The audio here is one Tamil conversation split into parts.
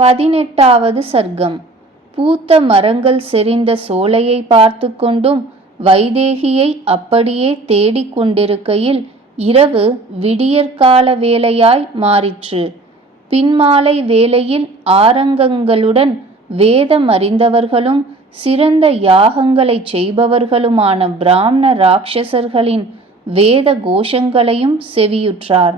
18வது சர்க்கம். பூத்த மரங்கள் செறிந்த சோலையை பார்த்து கொண்டும் வைதேகியை அப்படியே தேடிக் கொண்டிருக்கையில் இரவு விடியற்கால வேளையாய் மாறிற்று. பின்மாலை வேளையில் ஆரங்கங்களுடன் வேதம் அறிந்தவர்களும் சிறந்த யாகங்களைச் செய்பவர்களுமான பிராமண ராட்சசர்களின் வேத கோஷங்களையும் செவியுற்றார்.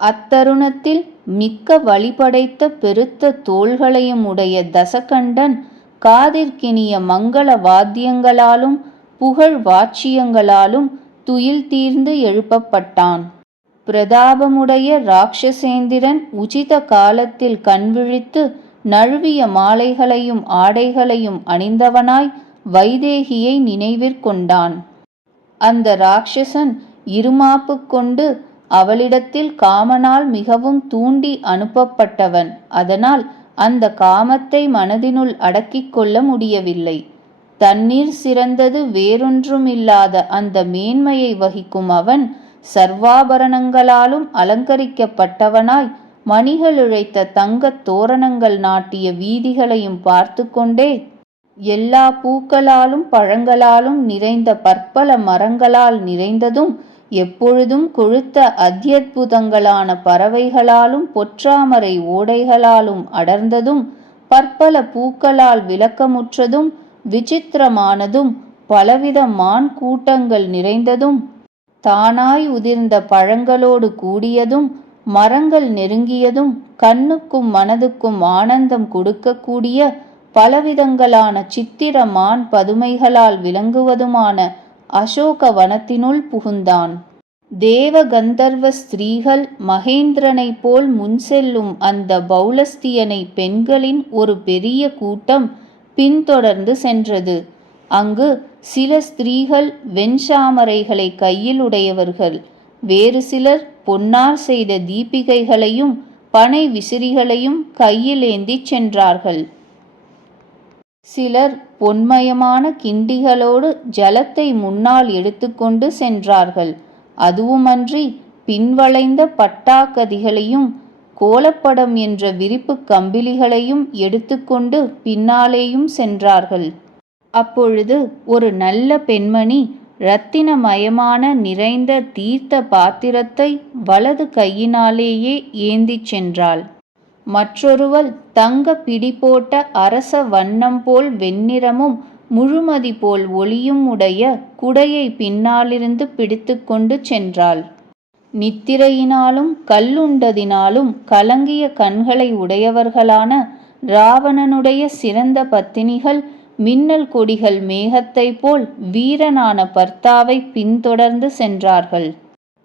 அத்தருணத்தில் மிக்க வலிபடைத்த பெருத்த தோள்களையும் உடைய தசகண்டன் காதிற்கினிய மங்கள வாத்தியங்களாலும் புகழ் வாட்சியங்களாலும் துயில் தீர்ந்து எழுப்பப்பட்டான். பிரதாபமுடைய ராட்சசேந்திரன் உச்சித காலத்தில் கண்விழித்து நழுவிய மாலைகளையும் ஆடைகளையும் அணிந்தவனாய் வைதேகியை நினைவிற்கொண்டான். அந்த ராட்சசன் இருமாப்பு கொண்டு அவளிடத்தில் காமனால் மிகவும் தூண்டி அனுப்பப்பட்டவன். அதனால் அந்த காமத்தை மனதினுள் அடக்கிக் கொள்ள முடியவில்லை. தண்ணீர் சிறந்தது வேறொன்றுமில்லாத அந்த மேன்மையை வகிக்கும் அவன் சர்வாபரணங்களாலும் அலங்கரிக்கப்பட்டவனாய் மணிகள் இழைத்த தங்கத் தோரணங்கள் நாட்டிய வீதிகளையும் பார்த்து கொண்டே எல்லா பூக்களாலும் பழங்களாலும் நிறைந்த பற்பல மரங்களால் நிறைந்ததும் எப்பொழுதும் கொழுத்த அத்யத்புதங்களான பறவைகளாலும் பொற்றாமரை ஓடைகளாலும் அடர்ந்ததும் பற்பல பூக்களால் விளக்கமுற்றதும் விசித்திரமானதும் பலவித மான் கூட்டங்கள் நிறைந்ததும் தானாய் உதிர்ந்த பழங்களோடு கூடியதும் மரங்கள் நெருங்கியதும் கண்ணுக்கும் மனதுக்கும் ஆனந்தம் கொடுக்கக்கூடிய பலவிதங்களான சித்திர மான் பதுமைகளால் விளங்குவதுமான அசோக வனத்தினுள் புகுந்தான். தேவ கந்தர்வ ஸ்திரீகள் மகேந்திரனைப் போல் முன்செல்லும் அந்த பௌலஸ்தியனை பெண்களின் ஒரு பெரிய கூட்டம் பின்தொடர்ந்து சென்றது. அங்கு சில ஸ்திரீகள் வெண்சாமரைகளை கையில் உடையவர்கள், வேறு சிலர் பொன்னார் செய்த தீபிகைகளையும் பனை விசிறிகளையும் கையில் ஏந்திச் சென்றார்கள். சிலர் பொன்மயமான கிண்டிகளோடு ஜலத்தை முன்னால் எடுத்துக்கொண்டு சென்றார்கள். அதுவுமன்றி பின்வளைந்த பட்டாக்கதிகளையும் கோலப்படம் என்ற விரிப்பு கம்பிளிகளையும் எடுத்துக்கொண்டு பின்னாலேயும் சென்றார்கள். அப்பொழுது ஒரு நல்ல பெண்மணி இரத்தினமயமான நிறைந்த தீர்த்த பாத்திரத்தை வலது கையினாலேயே ஏந்திச் சென்றாள். மற்றொருவள் தங்க பிடி போட்ட அரச வண்ணம் போல் வெண்ணிறமும் முழுமதி போல் ஒளியும் உடைய குடையை பின்னாலிருந்து பிடித்து கொண்டு சென்றாள். நித்திரையினாலும் கல்லுண்டதினாலும் கலங்கிய கண்களை உடையவர்களான இராவணனுடைய சிறந்த பத்தினிகள் மின்னல் கொடிகள் மேகத்தை போல் வீரனான பர்த்தாவை பின்தொடர்ந்து சென்றார்கள்.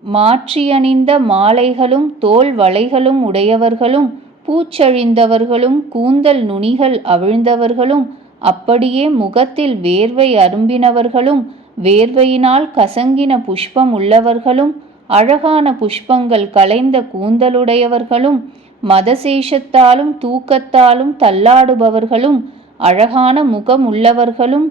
மாற்றியணிந்த மாலைகளும் தோல் வளைகளும் உடையவர்களும் பூச்சழிந்தவர்களும் கூந்தல் நுனிகள் அவிழ்ந்தவர்களும் அப்படியே முகத்தில் வேர்வை அரும்பினவர்களும் வேர்வையினால் கசங்கின புஷ்பம் உள்ளவர்களும் அழகான புஷ்பங்கள் கலைந்த கூந்தலுடையவர்களும் மதசேஷத்தாலும் தூக்கத்தாலும் தள்ளாடுபவர்களும் அழகான முகம் உள்ளவர்களும்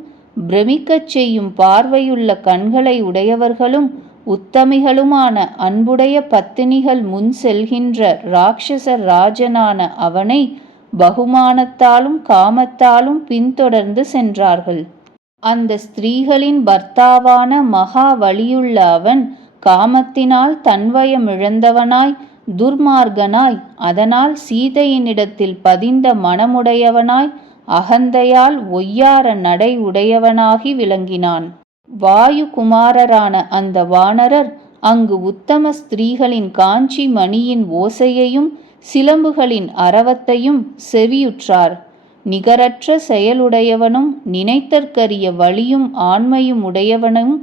பிரமிக்கச் செய்யும் பார்வையுள்ள கண்களை உடையவர்களும் உத்தமிகளுமான அன்புடைய பத்தினிகள் முன் செல்கின்ற ராட்சச ராஜனான அவனை பகுமானத்தாலும் காமத்தாலும் பின்தொடர்ந்து சென்றார்கள். அந்த ஸ்திரீகளின் பர்த்தாவான மகா வலியுள்ள அவன் காமத்தினால் தன்வயமிழந்தவனாய் துர்மார்கனாய் அதனால் சீதையினிடத்தில் பதிந்த மனமுடையவனாய் அகந்தையால் ஒய்யார நடை உடையவனாகி விளங்கினான். வாயு குமாரரான அந்த வானரர் அங்கு உத்தம ஸ்திரீகளின் காஞ்சி மணியின் ஓசையையும் சிலம்புகளின் அரவத்தையும் செவியுற்றார். நிகரற்ற செயலுடையவனும் நினைத்தற்கரிய வலியும் ஆண்மையும் உடையவனும்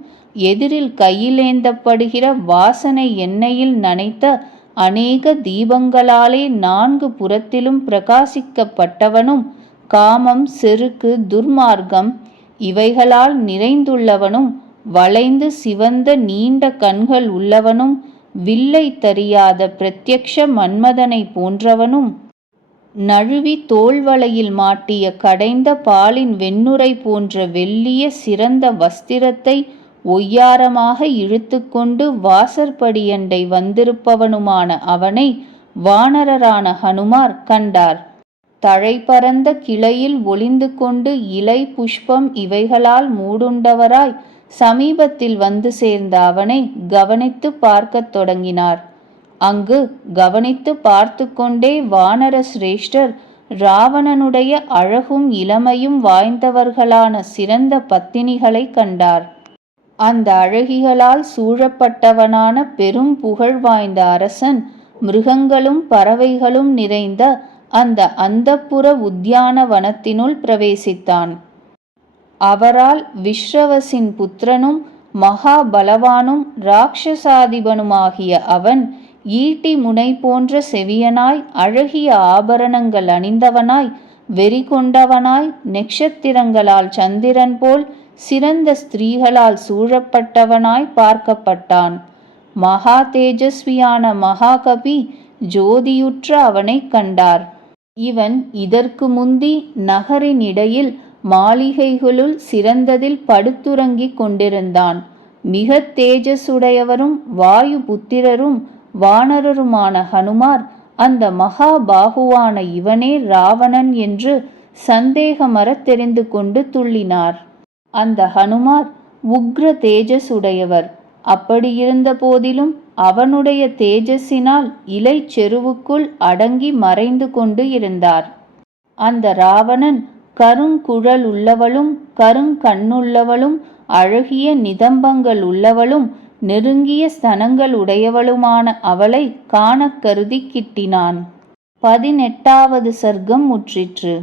எதிரில் கையிலேந்தப்படுகிற வாசனை எண்ணெயில் நனைத்த அநேக தீபங்களாலே 4 புறத்திலும் பிரகாசிக்கப்பட்டவனும் காமம் செருக்கு துர்மார்க்கம் இவைகளால் நிறைந்துள்ளவனும் வளைந்து சிவந்த நீண்ட கண்கள் உள்ளவனும் வில்லை தறியாத பிரத்யக்ஷ மன்மதனை போன்றவனும் நழுவி தோள்வளையில் மாட்டிய கடைந்த பாலின் வெண்ணுரை போன்ற வெள்ளிய சிறந்த வஸ்திரத்தை ஒய்யாரமாக இழுத்து கொண்டு வாசற்படியண்டை வந்திருப்பவனுமான அவனை வானரரான ஹனுமார் கண்டார். தழை பரந்த கிளையில் ஒளிந்து கொண்டு இலை புஷ்பம் இவைகளால் மூடுண்டவராய் சமீபத்தில் வந்து சேர்ந்த அவனை கவனித்து பார்க்கத் தொடங்கினார். அங்கு கவனித்து பார்த்து கொண்டே வானர சிரேஷ்டர் ராவணனுடைய அழகும் இளமையும் வாய்ந்தவர்களான சிறந்த பத்தினிகளை கண்டார். அந்த அழகிகளால் சூழப்பட்டவனான பெரும் புகழ் வாய்ந்த அரசன் மிருகங்களும் பறவைகளும் நிறைந்த அந்த அந்தப்புர உத்தியான வனத்தினுள் பிரவேசித்தான். அவரால் விஸ்ரவசின் புத்திரனும் மகா பலவானும் ராட்சசாதிபனுமாகிய அவன் ஈட்டி முனை போன்ற செவியனாய், அழகிய ஆபரணங்கள் அணிந்தவனாய், வெறி கொண்டவனாய், நட்சத்திரங்களால் சந்திரன் போல் சிறந்த ஸ்திரீகளால் சூழப்பட்டவனாய் பார்க்கப்பட்டான். மகா தேஜஸ்வியான மகாகவி ஜோதியுற்ற அவனை கண்டார். இவன் இதற்கு முந்தி நகரின் இடையில் மாளிகைகளுள் சிறந்ததில் படுத்துறங்கிக் கொண்டிருந்தான். மிக தேஜசுடையவரும் வாயு புத்திரரும் வானரருமான ஹனுமார் அந்த மகாபாகுவான இவனே ராவணன் என்று சந்தேகமறத் தெரிந்து கொண்டு துள்ளினார். அந்த ஹனுமார் உக்ர தேஜசுடையவர். அப்படியிருந்த போதிலும் அவனுடைய தேஜஸினால் இலை செருவுக்குள் அடங்கி மறைந்து கொண்டு இருந்தார். அந்த ராவணன் கருங்குழல் உள்ளவளும் கருங்கண்ணுள்ளவளும் அழகிய நிதம்பங்கள் உள்ளவளும் நெருங்கிய ஸ்தனங்கள் உடையவளுமான அவளை காணக் கருதி கிட்டினான். 18வது சர்க்கம் முற்றிற்று.